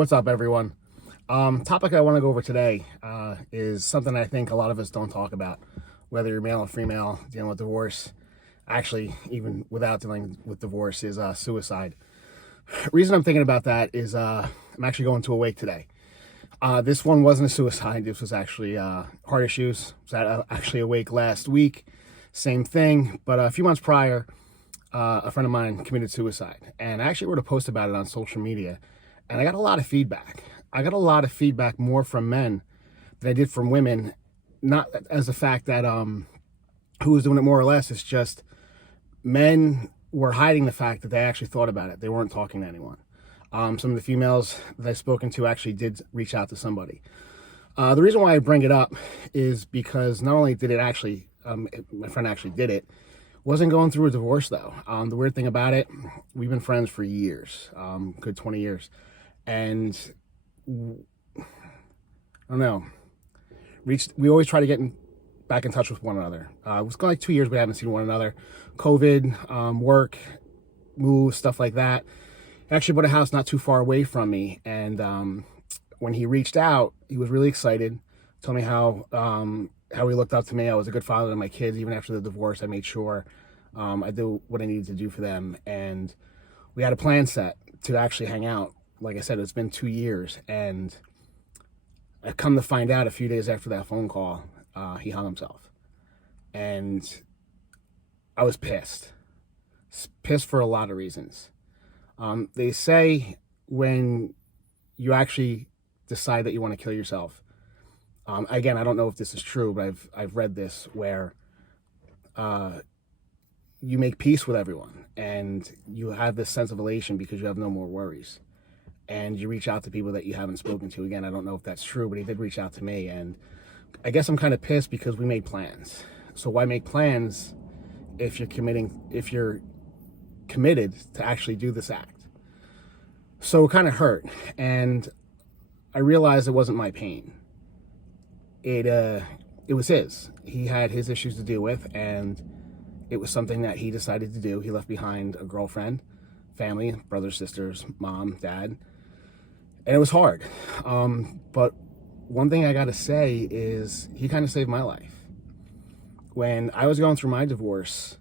What's up, everyone? Topic I want to go over today is something I think a lot of us don't talk about, whether you're male or female dealing with divorce. Actually, even without dealing with divorce, is suicide. Reason I'm thinking about that is I'm actually going to a wake today. This one wasn't a suicide. This was actually heart issues. I was actually awake last week. Same thing, but a few months prior, a friend of mine committed suicide. And I actually wrote a post about it on social media. And I got a lot of feedback. I got a lot of feedback more from men than I did from women. Not as the fact that who was doing it more or less. It's just men were hiding the fact that they actually thought about it. They weren't talking to anyone. Some of the females that I've spoken to actually did reach out to somebody. The reason why I bring it up is because not only did it actually, my friend actually did it, wasn't going through a divorce though. The weird thing about it, we've been friends for years, good 20 years. And I don't know, we always try to get back in touch with one another. It was like 2 years we haven't seen one another. COVID, work, moves, stuff like that. He actually bought a house not too far away from me. And when he reached out, he was really excited. Told me how he looked up to me. I was a good father to my kids. Even after the divorce, I made sure I did what I needed to do for them. And we had a plan set to actually hang out. Like I said, it's been 2 years, and I come to find out a few days after that phone call, he hung himself. And I was pissed. Pissed for a lot of reasons. They say when you actually decide that you want to kill yourself, again, I don't know if this is true, but I've read this where you make peace with everyone, and you have this sense of elation because you have no more worries. And you reach out to people that you haven't spoken to. Again, I don't know if that's true, but he did reach out to me. And I guess I'm kind of pissed because we made plans. So why make plans if you're committed to actually do this act? So it kind of hurt. And I realized it wasn't my pain. It was his. He had his issues to deal with, and it was something that he decided to do. He left behind a girlfriend, family, brothers, sisters, mom, dad. And it was hard. But one thing I got to say is he kind of saved my life. When I was going through my divorce,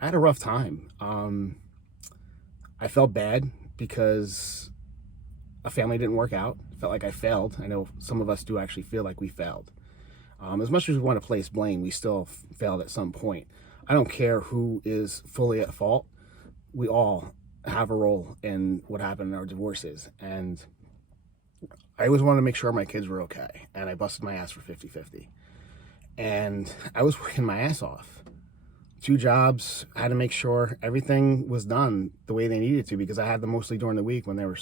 I had a rough time. I felt bad because a family didn't work out. I felt like I failed. I know some of us do actually feel like we failed. As much as we want to place blame, we still failed at some point. I don't care who is fully at fault. We all have a role in what happened in our divorces. And I always wanted to make sure my kids were okay. And I busted my ass for 50-50. And I was working my ass off. 2 jobs, I had to make sure everything was done the way they needed to, because I had them mostly during the week when they were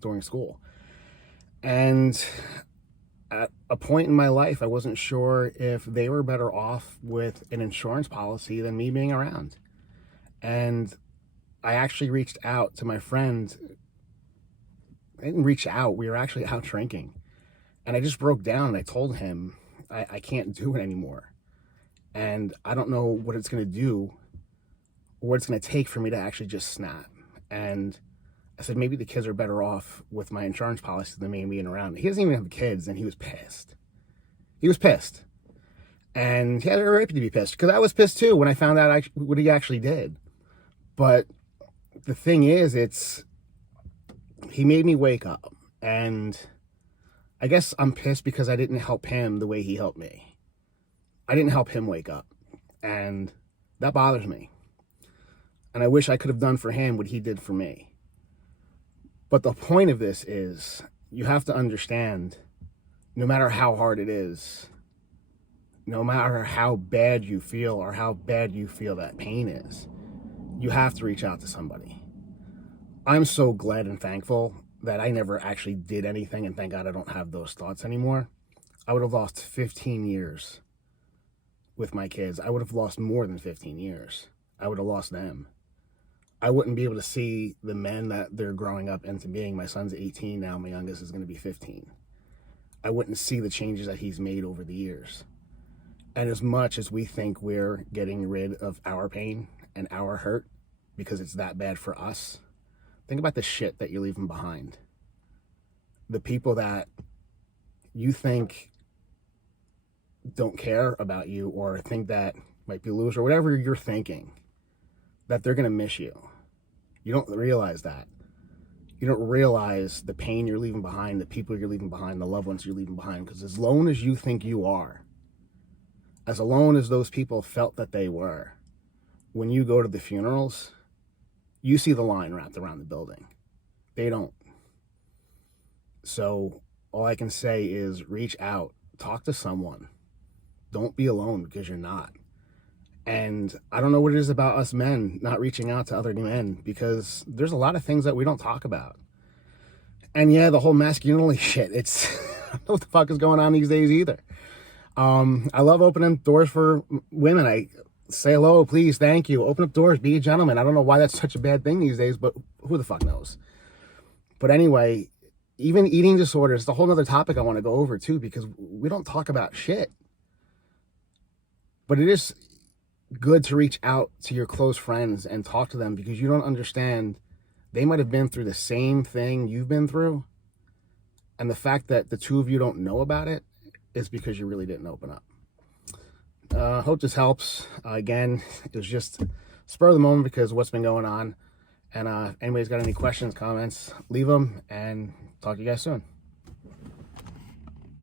during school. And at a point in my life, I wasn't sure if they were better off with an insurance policy than me being around. And I actually reached out to my friend. I didn't reach out. We were actually out drinking. And I just broke down and I told him I can't do it anymore. And I don't know what it's going to do or what it's going to take for me to actually just snap. And I said, maybe the kids are better off with my insurance policy than me being around. He doesn't even have kids, and he was pissed. He was pissed. And he had a right to be pissed, because I was pissed too when I found out what he actually did. But the thing is, he made me wake up. And I guess I'm pissed because I didn't help him the way he helped me. I didn't help him wake up. And that bothers me. And I wish I could have done for him what he did for me. But the point of this is, you have to understand, no matter how hard it is, no matter how bad you feel or how bad you feel that pain is, you have to reach out to somebody. I'm so glad and thankful that I never actually did anything, and thank God I don't have those thoughts anymore. I would have lost 15 years with my kids. I would have lost more than 15 years. I would have lost them. I wouldn't be able to see the men that they're growing up into being. My son's 18 now. My youngest is going to be 15. I wouldn't see the changes that he's made over the years. And as much as we think we're getting rid of our pain and our hurt because it's that bad for us, think about the shit that you're leaving behind. the people that you think don't care about you or think that might be a loser, or whatever you're thinking, that they're going to miss you. You don't realize that. You don't realize the pain you're leaving behind, the people you're leaving behind, the loved ones you're leaving behind. Because as alone as you think you are, as alone as those people felt that they were, when you go to the funerals, you see the line wrapped around the building. They don't. So all I can say is reach out, talk to someone. Don't be alone, because you're not. And I don't know what it is about us men not reaching out to other men, because there's a lot of things that we don't talk about. And yeah, the whole masculinity shit, it's, I don't know what the fuck is going on these days either. I love opening doors for women. I say hello, please, thank you. Open up doors, be a gentleman. I don't know why that's such a bad thing these days, but who the fuck knows? But anyway, even eating disorders, it's a whole other topic I want to go over too, because we don't talk about shit. But it is good to reach out to your close friends and talk to them, because you don't understand. They might have been through the same thing you've been through. And the fact that the two of you don't know about it is because you really didn't open up. Hope this helps. Again, it was just spur of the moment because of what's been going on. And anybody's got any questions, comments, leave them, and talk to you guys soon.